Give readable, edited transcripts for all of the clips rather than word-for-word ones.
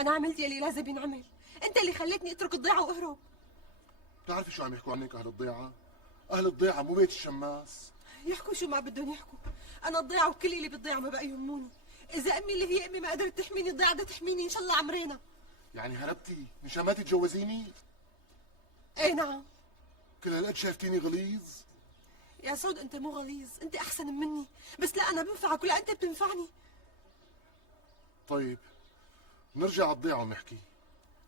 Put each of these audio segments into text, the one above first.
انا عملت يلي لازم ينعمل. انت اللي خليتني اترك الضيعه واهرب. بتعرفي شو عم يحكوا عنك اهل الضيعه؟ اهل الضيعه مو بيت الشماس. يحكوا شو ما بدهم يحكوا، انا الضيعه وكل اللي بالضيعه ما بقى يهموني. اذا امي اللي هي امي ما قدرت تحميني، الضيعه بدها تحميني. ان شاء الله عمرينا. يعني هربتي مشان ما تتجوزيني؟ ايه نعم. كل هالقد شايفتيني غليظ؟ يا سعود انت مو غليظ، انت احسن مني، بس لا انا بنفعك ولا انت بتنفعني. طيب نرجع على الضيعه ونحكي.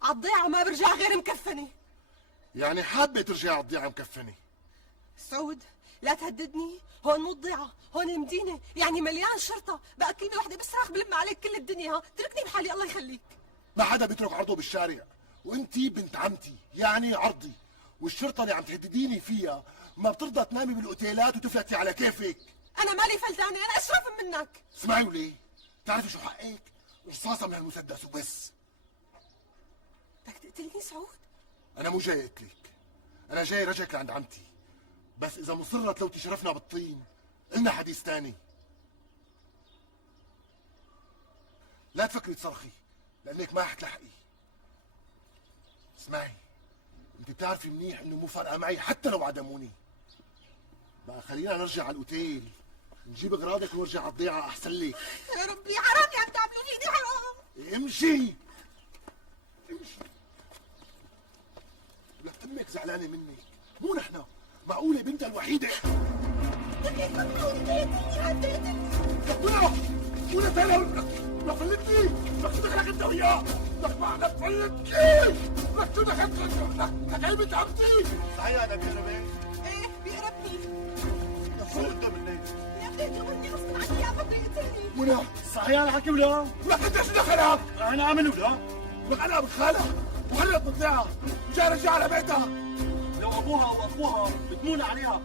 عالضيعه ما برجع غير مكفنه. يعني حابه ترجعي على الضيعه مكفنه؟ سعود لا تهددني، هون مو الضيعه، هون المدينه، يعني مليان شرطه، بقى كلمه واحده بصرخ بلم عليك كل الدنيا. ها تركني بحالي الله يخليك. ما حدا بيترك عرضه بالشارع، وانتي بنت عمتي يعني عرضي، والشرطه اللي عم تهدديني فيها ما بترضى تنامي بالاوتيلات وتفلتي على كيفك. انا مالي فلتانه، انا اشرف منك. اسمعي وليه، بتعرفي شو حقك؟ رصاصه من هالمسدس وبس. بدك تقتلني سعود؟ انا مو جاي اقتلك، انا جاي رجعك لعند عمتي، بس اذا مصرت لو تشرفنا بالطين قلنا حديث تاني. لا تفكري تصرخي لانك ما حتلحقي. اسمعي، انت بتعرفي منيح انه مو فارقه معي حتى لو عدموني. بقى خلينا نرجع على الاوتيل، نجيب اغراضك ونرجع على الضيعه احسن لك. يا ربي حرام يا عم تعملوا فيني، حرام. امشي امشي. لك امك زعلانه منك مو نحن. معقوله بنتها الوحيده؟ بدك تفكروني تقتلني، عم تقتلني. لا ولا تلا لا فلتني. لك شو دخلك انت وياه؟ لك معنا فلتني. لك شو دخلك لك هي بنت عمتي. صحيح انا بيقربك؟ ايه بيقربني. طب شو قلتوا مني؟ يا ابني تقبلني غصب عني، يا بده يقتلني. منى صحيح انا حكي ولا؟ لك انت شو دخلك؟ انا عامل ولا؟ لك انا ابن خالها وهلا بتضيعها وجاي رجع على بيتها. لو ابوها او اخوها بتمون عليها